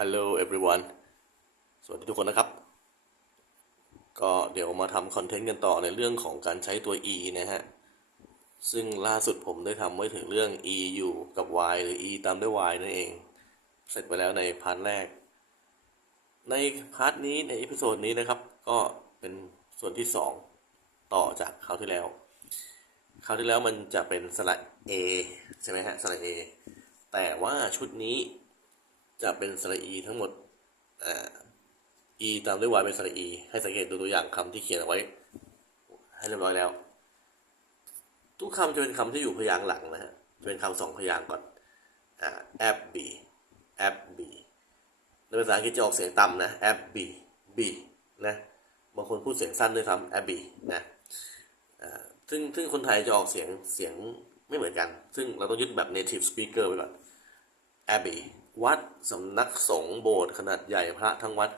Hello everyone สวัสดีทุกคนนะครับ ก็เดี๋ยวมาทำคอนเทนต์กันต่อในเรื่องของการใช้ตัว e นะฮะ ซึ่งล่าสุดผมได้ทำไว้ถึงเรื่อง e อยู่กับ y หรือ e ตามด้วย y นั่นเอง เสร็จไปแล้วในพาร์ทแรก ในพาร์ทนี้ในอีพิโซดนี้นะครับ ก็เป็นส่วนที่ 2 ต่อจากคราวที่แล้ว คราวที่แล้วมันจะเป็นสระ A ใช่ไหมฮะสระ A แต่ว่าชุดนี้ จะเป็นสระ E ทั้งหมดอ่า E ตามด้วย Y เป็นสระ E ให้สังเกตดูตัวอย่างคำที่เขียนเอาไว้ ให้เรียบร้อยแล้ว ทุกคำจะเป็นคำที่อยู่พยางค์หลังนะฮะจะเป็นคำสองพยางค์ก่อนอ่า Abby Abby ในภาษาอังกฤษจะออกเสียงต่ำนะ Abby B นะบางคนพูดเสียงสั้นด้วยซ้ำ Abby นะอ่าซึ่งซึ่งคนไทยจะออกเสียงเสียงไม่เหมือนกัน ซึ่งเราต้องยึดแบบ native speaker ไว้ก่อน Abbey วัดสำนักสงฆ์โบสถ์ขนาดใหญ่พระทั้งวัด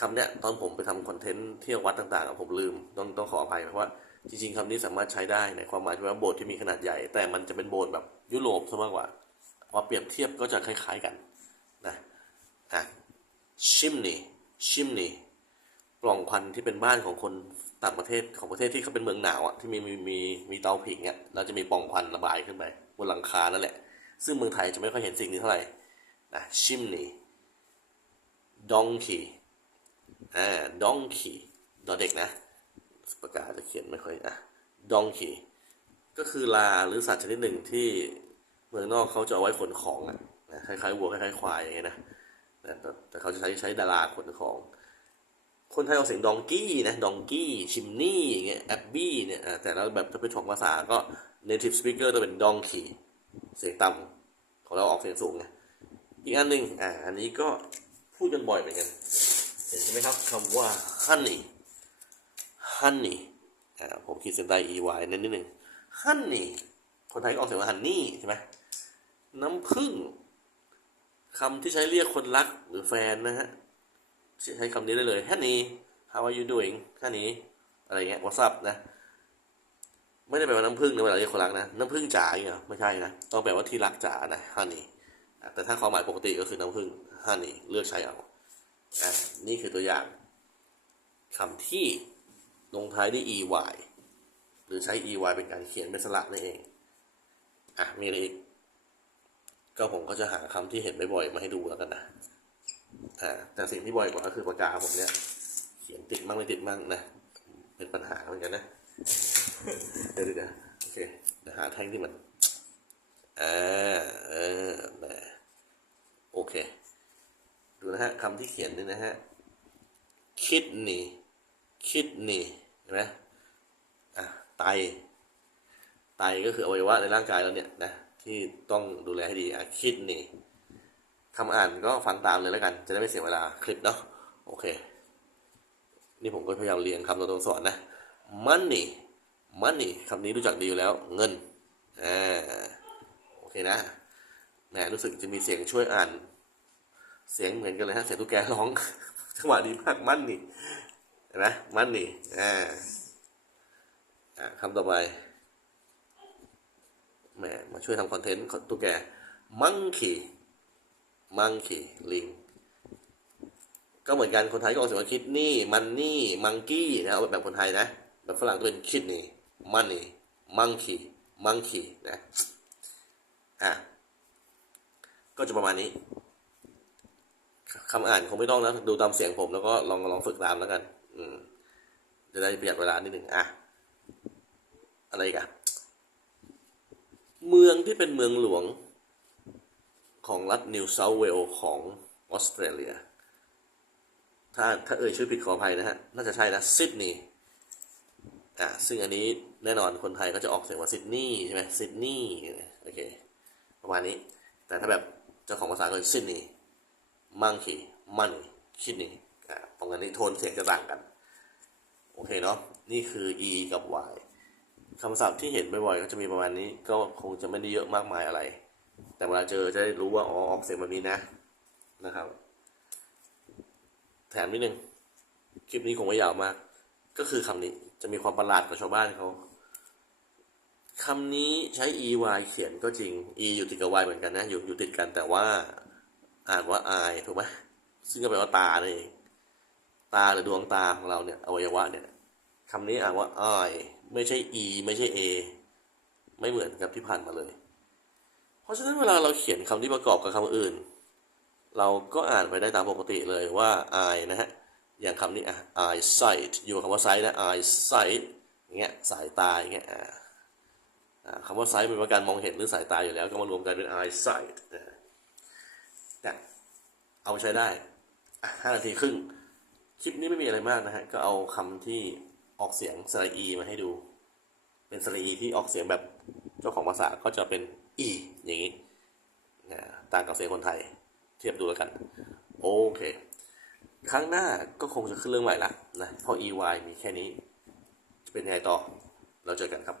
คำเนี้ยตอนผมไปทำคอนเทนต์เที่ยววัดต่างๆผมลืมต้องต้องขออภัยเพราะว่าจริงๆคำนี้สามารถใช้ได้ในความหมายที่ว่าโบสถ์ที่มีขนาดใหญ่ แต่มันจะเป็นโบสถ์แบบยุโรปซะมากกว่าพอเปรียบเทียบก็จะคล้ายๆกันนะอะชิมนีชิมนีปล่องควันที่เป็นบ้านของคนต่างประเทศของประเทศที่เขาเป็นเมืองหนาวอะที่มีมีมีมีเตาผิงอะแล้วจะมีปล่องควันระบายขึ้นไปบนหลังคานั่นแหละ ซึ่งเมืองไทยจะไม่ค่อยเห็นสิ่งนี้เท่าไหร่นะชิมนี่ดองคีอ่าดองคีดอเด็กนะปากกาจะเขียนไม่ค่อยอะดองคีก็คือลาหรือสัตว์ชนิดหนึ่งที่เมืองนอกเขาจะเอาไว้ขนของอะนะคล้ายๆวัวคล้ายๆควายอย่างเงี้ยนะแต่เขาจะใช้ใช้ดาราขนของ คนไทยเอาเสียงดองกี้นะดองกี้ชิมนี่อย่างเงี้ยแอบบี้เนี่ยแต่แล้วแบบถ้าเป็นของภาษาก็ native speaker จะเป็นดองคี เสียงต่ำของเราออกเสียงสูงไงอีกอันหนึ่งอ่าอันนี้ก็พูดกันบ่อยเหมือนกัน เห็นใช่ไหมครับคำว่า honey honey อ่าผมขีดเส้นใต้ ey นั่นนิดหนึ่ง honey คนไทยก็ออกเสียงว่า honey ใช่ไหมน้ำผึ้งคำที่ใช้เรียกคนรักหรือแฟนนะฮะใช้คำนี้ได้เลย honey how are you doing honey อะไรเงี้ย what's up นะ ไม่ได้แปลว่าน้ำผึ้งนะเวลาเรียกคนรักนะน้ำผึ้งจ๋าอย่างเงี้ยไม่ใช่นะต้องแปลว่าที่รักจ๋านะ honey อ่แต่ถ้าความหมายปกติก็คือน้ำผึ้ง honey เลือกใช้เอาอะนี่คือตัวอย่างคำที่ลงท้ายด้วย ey หรือใช้ ey เป็นการเขียนเป็นสระนั่นเองอะมีอะไรอีกก็ผมก็จะหาคำที่เห็นบ่อยๆมาให้ดูแล้วกันนะอ่าแต่สิ่งที่บ่อยกว่าก็คือปากกาผมเนี่ย เขียนติดมั่งไม่ติดมั่งนะ เป็นปัญหาเหมือนกันนะ เดี๋ยวดี๋ยวโอเคเดี๋ยวหาแท่งที่มันอ่าเออแหมโอเค ดูนะฮะคำที่เขียนนี่นะฮะ kidney kidney เห็นไหมอะไตไตก็คืออวัยวะในร่างกายเราเนี่ยนะที่ต้องดูแลให้ดีอะ kidney คำอ่านก็ฟังตามเลยแล้วกัน จะได้ไม่เสียเวลาคลิปเนาะโอเค นี่ผมก็พยายามเรียงคำตัวตัวสอนนะ money money คำนี้รู้จักดีอยู่แล้ว เงินอ่าโอเคนะแหมรู้สึกจะมีเสียงช่วยอ่าน เสียงเหมือนกันเลยฮะเสียงตุ๊กแกร้องจังหวะดีมาก money เห็นไหม money อ่อ่าคำต่อไปแหมมาช่วยทำคอนเทนต์ตุ๊กแก monkey monkey ลิงก็เหมือนกันคนไทยก็ออกเสียงว่าคิดนี่มันนี่มังกี้นะเอาแบบคนไทยนะ แบบฝรั่งก็เป็นคิดนี่ มันนี่มังคีมังคีนะอะก็จะประมาณนี้คำอ่านคงไม่ต้องนะ ดูตามเสียงผมแล้วก็ลองลองฝึกตามแล้วกัน อืมจะได้ประหยัดเวลานิดหนึ่งอะ อะไรอีกันเมืองที่เป็นเมืองหลวงของรัฐนิวเซาเวลของออสเตรเลีย ถ้าถ้าเอ่ยชื่อผิดขออภัยนะฮะ น่าจะใช่นะซิดนีย์ อ่าซึ่งอันนี้แน่นอนคนไทยก็จะออกเสียงว่าซิดนีย์ใช่ไหมซิดนีย์โอเคประมาณนี้ แต่ถ้าแบบเจ้าของภาษาก็ซิดนีย์มังคีมันคิดนีอ่าตรงนี้โทนเสียงจะต่างกัน โอเคเนาะนี่คือ e กับ y คำศัพท์ที่เห็นบ่อยๆก็จะมีประมาณนี้ก็คงจะไม่ได้เยอะมากมายอะไร แต่เวลาเจอจะได้รู้ว่าอ๋อออกเสียงแบบนี้นะนะครับ แถมนิดนึงคลิปนี้คงไม่ยาวมาก ก็คือคำนี้จะมีความประหลาดกับชาวบ้านเขาคำนี้ใช้ e y เขียนก็จริง e อยู่ติดกับ y เหมือนกันนะ อยู่อยู่ติดกันแต่ว่าอ่านว่า eye ถูกไหมซึ่งก็แปลว่าตานั่นเองตาหรือดวงตาของเราเนี่ยอวัยวะเนี่ยคำนี้อ่านว่า eye ไม่ใช่ e ไม่ใช่ a ไม่เหมือนกับที่ผ่านมาเลย เพราะฉะนั้นเวลาเราเขียนคำที่ประกอบกับคำอื่น เราก็อ่านไปได้ตามปกติเลยว่า eye นะฮะ อย่างคำนี้อะ eye sight อยู่คำว่า sight นะ eye sight อย่างเงี้ยสายตาอย่างเงี้ยอ่าคำว่า sight เป็นว่าการมองเห็นหรือสายตาอยู่แล้ว ก็มารวมกันเป็น eye sight นะเนี่ยเอาไปใช้ได้อะห้านาทีครึ่ง คลิปนี้ไม่มีอะไรมากนะฮะ ก็เอาคำที่ออกเสียงสระอีมาให้ดู เป็นสระอีที่ออกเสียงแบบเจ้าของภาษาก็จะเป็นอีอย่างนี้ต่างกับเสียงคนไทย เทียบดูแล้วกัน โอเค ครั้งหน้าก็คงจะขึ้นเรื่องใหม่ละนะเพราะ EY มีแค่นี้ จะเป็นไงต่อ เราเจอกันครับ